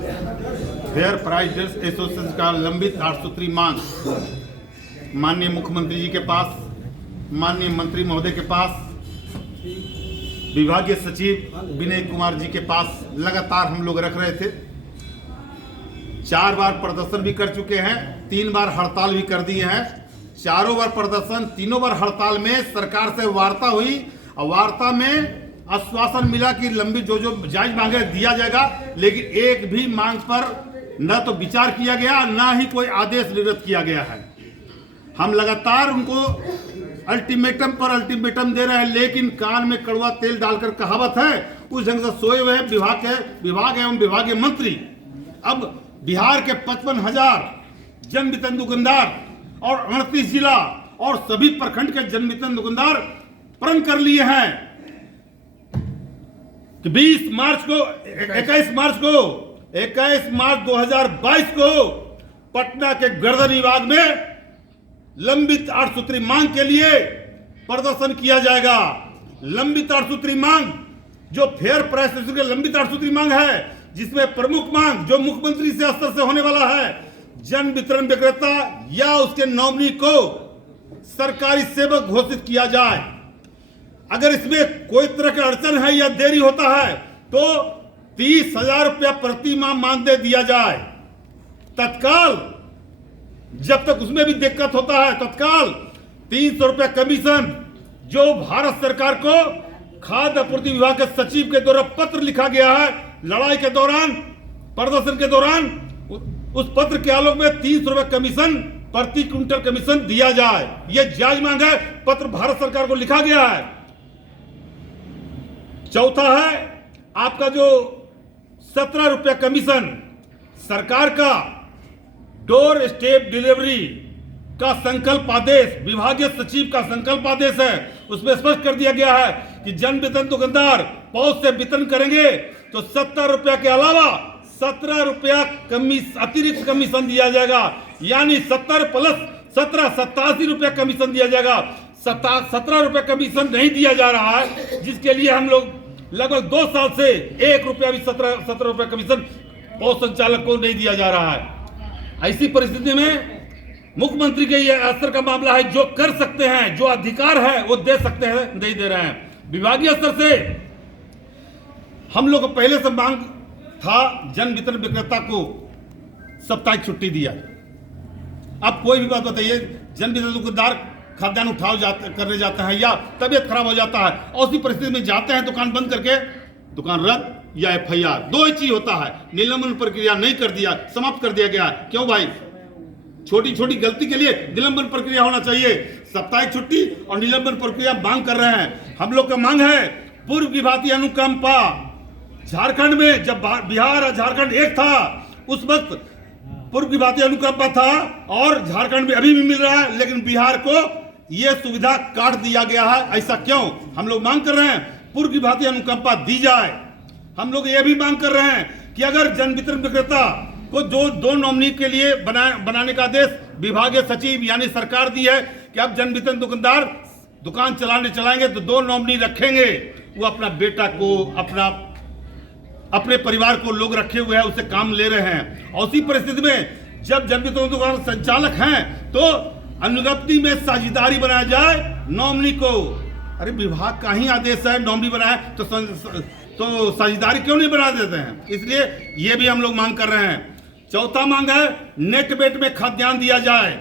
Fair price dealers association का लंबित 8 सूत्री मांग माननीय मुख्यमंत्री जी के पास, माननीय मंत्री महोदय के पास, विभागीय सचिव विनय कुमार जी के पास लगातार हम लोग रख रहे थे। 4 बार प्रदर्शन भी कर चुके हैं, 3 बार हड़ताल भी कर दिए हैं। चारों बार प्रदर्शन, तीनों बार हड़ताल में सरकार से वार्ता हुई और वार्ता में आश्वासन मिला कि लंबी जो जायज मांगे दिया जाएगा, लेकिन एक भी मांग पर न तो विचार किया गया, न ही कोई आदेश निर्गत किया गया है। हम लगातार उनको अल्टीमेटम पर अल्टीमेटम दे रहे हैं, लेकिन कान में कड़वा तेल डालकर कहावत है उस ढंग से सोए हुए विभाग एवं विभागीय मंत्री अब बिहार के 55,000 जन वितरण दुकानदार और 38 जिला और सभी प्रखंड के जन वितरण दुकानदार प्रण कर लिए हैं कि 21 मार्च 2022 को पटना के गर्दन विभाग में लंबित 8 सूत्री मांग के लिए प्रदर्शन किया जाएगा। लंबित 8 सूत्री मांग जो फेयर प्राइस के लंबित 8 सूत्री मांग है, जिसमें प्रमुख मांग जो मुख्यमंत्री से स्तर से होने वाला है, जन वितरण विक्रेता या उसके नॉमिनी को सरकारी सेवक घोषित किया जाए। अगर इसमें कोई तरह की अड़चन है या देरी होता है तो 30,000 रुपया प्रति माह मानदेय दिया जाए तत्काल। जब तक उसमें भी दिक्कत होता है तत्काल 300 रुपया कमीशन जो भारत सरकार को खाद्य आपूर्ति विभाग के सचिव के द्वारा पत्र लिखा गया है लड़ाई के दौरान, प्रदर्शन के दौरान, उस पत्र के आलोक में 300 रुपये कमीशन प्रति क्विंटल कमीशन दिया जाए। यह जायज मांग है, पत्र भारत सरकार को लिखा गया है। चौथा है आपका जो 17 रुपया कमीशन सरकार का डोर स्टेप डिलीवरी का संकल्प आदेश, विभागीय सचिव का संकल्प आदेश है, उसमें स्पष्ट कर दिया गया है कि जन वितरण दुकानदार पहुंच से वितरण करेंगे तो 70 रुपया के अलावा 17 रुपया अतिरिक्त कमीशन दिया जाएगा, यानी 70 प्लस 17 87 रुपया कमीशन दिया जाएगा। 17 रुपया कमीशन नहीं दिया जा रहा है, जिसके लिए हम लोग लगभग 2 साल से 1 रुपया भी 17 रुपया कमीशन पहुंच संचालक को नहीं दिया जा रहा है। ऐसी परिस्थिति में मुख्यमंत्री के ये स्तर का मामला है, जो कर सकते हैं, जो अधिकार है वो दे सकते हैं, नहीं दे रहे हैं। विभागीय स्तर से हम लोग पहले से मांग था जन वितरण विक्रेता को साप्ताहिक छुट्टी दिया। अब कोई भी बात बताइए, जन वितरण दुकानदार खाद्यान्न करने जाते हैं या तबियत खराब हो जाता है और उसी परिस्थिति में जाते हैं दुकान बंद करके, दुकान रद्द या FIR, 2 ही चीज होता है। निलंबन प्रक्रिया नहीं कर दिया, समाप्त कर दिया गया। क्यों भाई? छोटी छोटी गलती के लिए निलंबन प्रक्रिया होना चाहिए। साप्ताहिक छुट्टी और निलंबन प्रक्रिया मांग कर रहे हैं। हम लोग का मांग है पूर्व विभागीय अनुकंपा। झारखंड में जब बिहार और झारखंड एक था उस वक्त पूर्व विभागीय अनुकंपा था और झारखंड में अभी भी मिल रहा है, लेकिन बिहार को यह सुविधा काट दिया गया है। ऐसा क्यों? हम लोग मांग कर रहे हैं पूर्व विभागीय अनुकंपा दी जाए। हम लोग ये भी मांग कर रहे हैं कि अगर जन वितरण विक्रेता को जो 2 नॉमिनी के लिए बनाने का आदेश विभागीय सचिव यानी सरकार दी है कि अब जन वितरण दुकानदार दुकान चलाएंगे तो 2 नॉमिनी रखेंगे। वो अपना बेटा को, अपने परिवार को लोग रखे हुए हैं, उससे काम ले रहे हैं। और उसी परिस्थिति में जब जन वितरण दुकान संचालक हैं तो अनुज्ञप्ति में साझेदारी बनाया जाए नॉमिनी को। अरे विभाग का ही आदेश है नॉमिनी बनाए तो साझेदारी क्यों नहीं बना देते हैं? इसलिए ये भी हम लोग मांग कर रहे हैं। चौथा मांग है नेट वेट में खाद्यान्न दिया जाए।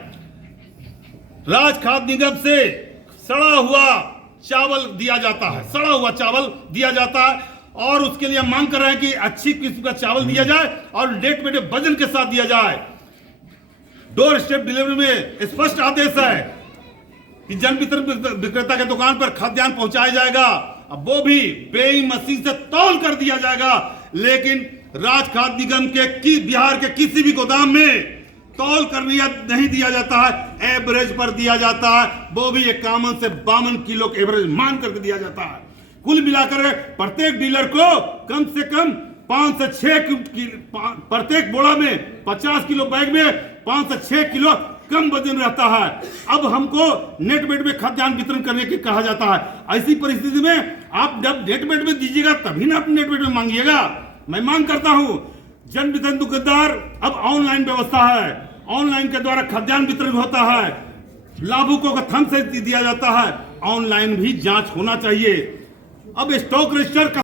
राज खाद्य निगम से सड़ा हुआ चावल दिया जाता है, सड़ा हुआ चावल दिया जाता है और उसके लिए मांग कर रहे हैं कि अच्छी किस्म का चावल दिया जाए और नेट वेट वजन के साथ दिया जाए। डोर स्टेप डिलीवरी में स्पष्ट आदेश है कि जन वितरण विक्रेता के दुकान पर खाद्यान्न पहुंचाया जाएगा, अब वो भी वेइंग मशीन से तौल कर दिया जाएगा। लेकिन राज खाद्य निगम के बिहार के किसी भी गोदाम में तौल कर नहीं दिया जाता है, एवरेज पर दिया जाता है, वो भी 51 से 52 किलो के एवरेज मान करके दिया जाता है। कुल मिलाकर प्रत्येक डीलर को कम से कम 5 से 6 प्रत्येक बोरा में 50 किलो बैग में 5 से 6 किलो कम वजन रहता है। अब हमको नेट वेट में खाद्यान्न वितरण करने के कहा जाता है। ऐसी परिस्थिति में आप जब नेट वेट में दीजिएगा तभी ना आप नेट वेट में मांगिएगा। मैं मांग करता हूं जन वितरण दुकानदार अब ऑनलाइन व्यवस्था है, ऑनलाइन के द्वारा खाद्यान्न वितरण होता है, लाभुकों का थंब से दिया जाता है, ऑनलाइन भी जांच होना चाहिए। अब स्टॉक रजिस्टर का